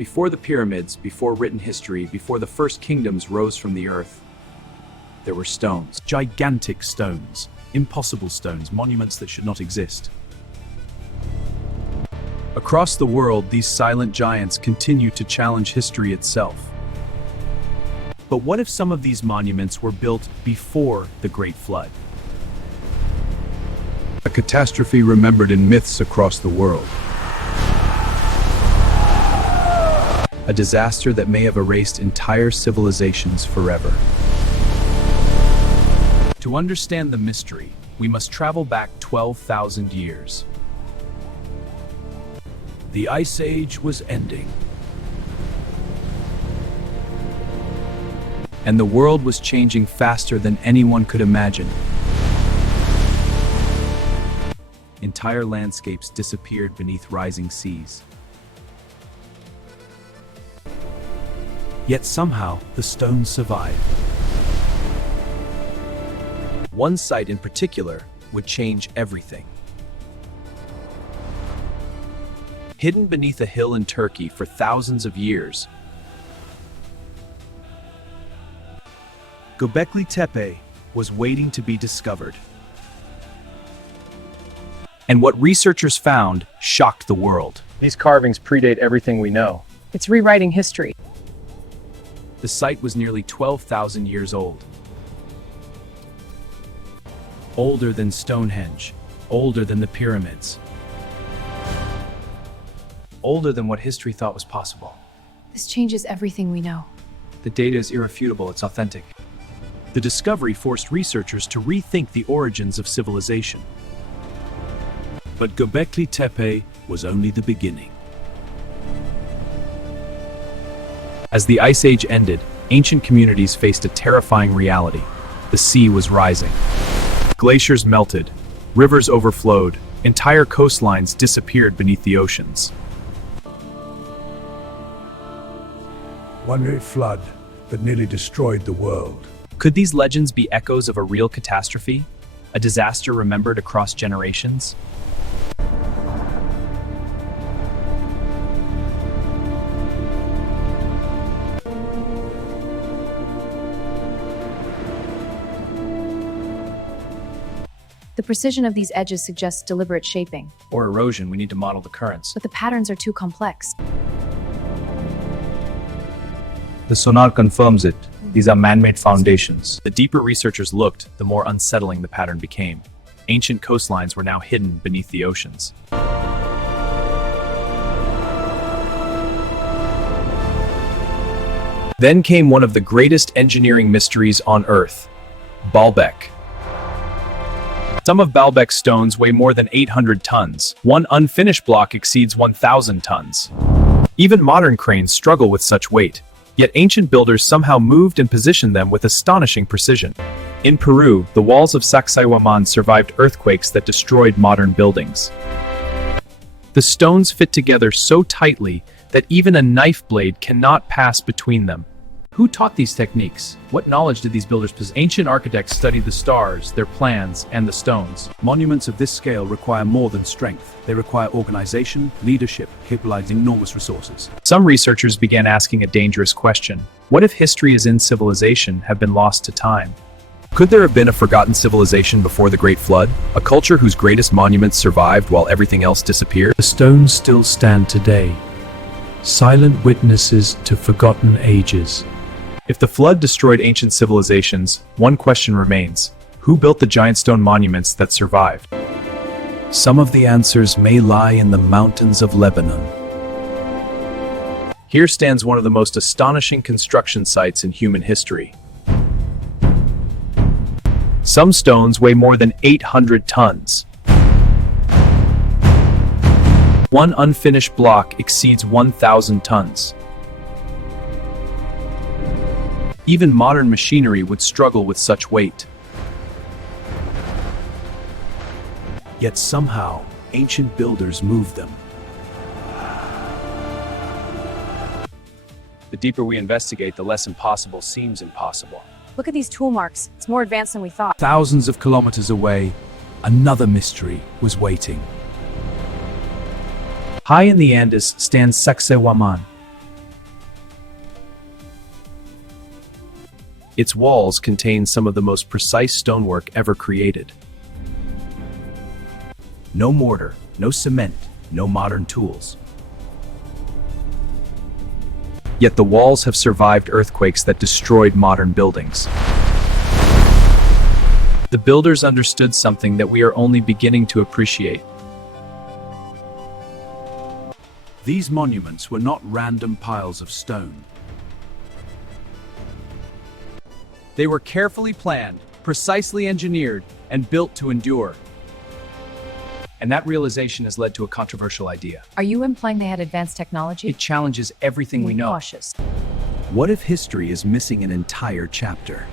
Before the pyramids, before written history, before the first kingdoms rose from the earth, there were stones. Gigantic stones, impossible stones, monuments that should not exist. Across the world, these silent giants continue to challenge history itself. But what if some of these monuments were built before the Great Flood? A catastrophe remembered in myths across the world. A disaster that may have erased entire civilizations forever. To understand the mystery, we must travel back 12,000 years. The Ice Age was ending. And the world was changing faster than anyone could imagine. Entire landscapes disappeared beneath rising seas. Yet somehow, the stones survived. One site in particular would change everything. Hidden beneath a hill in Turkey for thousands of years, Göbekli Tepe was waiting to be discovered. and what researchers found shocked the world. These carvings predate everything we know. It's rewriting history. The site was nearly 12,000 years old. Older than Stonehenge, older than the pyramids, older than what history thought was possible. This changes everything we know. The data is irrefutable, it's authentic. The discovery forced researchers to rethink the origins of civilization. But Göbekli Tepe was only the beginning. As the Ice Age ended, ancient communities faced a terrifying reality. The sea was rising. Glaciers melted, rivers overflowed, entire coastlines disappeared beneath the oceans. One great flood that nearly destroyed the world. Could these legends be echoes of a real catastrophe? A disaster remembered across generations? The precision of these edges suggests deliberate shaping, Or erosion, we need to model the currents. but the patterns are too complex. The sonar confirms it. These are man-made foundations. The deeper researchers looked, the more unsettling the pattern became. Ancient coastlines were now hidden beneath the oceans. Then came one of the greatest engineering mysteries on Earth, Baalbek. Some of Baalbek's stones weigh more than 800 tons. One unfinished block exceeds 1,000 tons. Even modern cranes struggle with such weight. Yet ancient builders somehow moved and positioned them with astonishing precision. In Peru, the walls of Sacsayhuaman survived earthquakes that destroyed modern buildings. The stones fit together so tightly that even a knife blade cannot pass between them. Who taught these techniques? What knowledge did these builders possess? Ancient architects studied the stars, their plans, and the stones. Monuments of this scale require more than strength. They require organization, leadership, capitalizing enormous resources. Some researchers began asking a dangerous question. What if history as in civilization have been lost to time? Could there have been a forgotten civilization before the Great Flood? A culture whose greatest monuments survived while everything else disappeared? The stones still stand today, silent witnesses to forgotten ages. If the flood destroyed ancient civilizations, one question remains. Who built the giant stone monuments that survived? Some of the answers may lie in the mountains of Lebanon. Here stands one of the most astonishing construction sites in human history. Some stones weigh more than 800 tons. One unfinished block exceeds 1,000 tons. Even modern machinery would struggle with such weight. Yet somehow, ancient builders moved them. The deeper we investigate, the less impossible seems impossible. Look at these tool marks. It's more advanced than we thought. Thousands of kilometers away, another mystery was waiting. High in the Andes stands Sacsayhuaman, Its walls contain some of the most precise stonework ever created. No mortar, no cement, no modern tools. Yet the walls have survived earthquakes that destroyed modern buildings. The builders understood something that we are only beginning to appreciate. These monuments were not random piles of stone. They were carefully planned, precisely engineered, and built to endure. And that realization has led to a controversial idea. Are you implying they had advanced technology? It challenges everything we Be know. cautious. What if history is missing an entire chapter?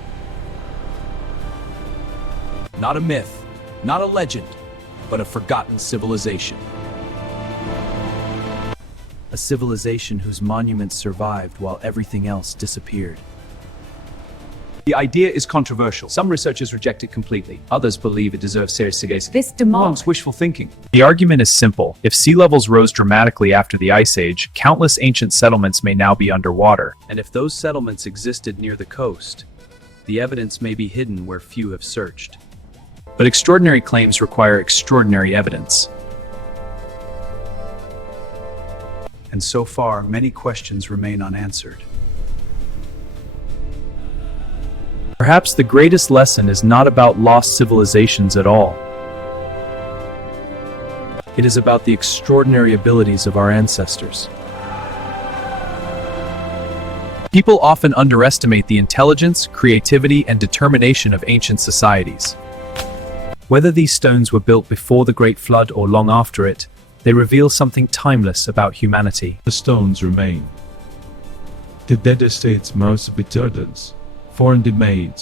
Not a myth, not a legend, but a forgotten civilization. A civilization whose monuments survived while everything else disappeared. The idea is controversial. Some researchers reject it completely. Others believe it deserves serious engagement. This demands Wishful thinking. The argument is simple. If sea levels rose dramatically after the Ice Age, countless ancient settlements may now be underwater. And if those settlements existed near the coast, the evidence may be hidden where few have searched. But extraordinary claims require extraordinary evidence. And so far, many questions remain unanswered. Perhaps the greatest lesson is not about lost civilizations at all. It is about the extraordinary abilities of our ancestors. People often underestimate the intelligence, creativity, and determination of ancient societies. Whether these stones were built before the Great Flood or long after it, they reveal something timeless about humanity. The stones remain. The dead estates most of eternals, foreign made,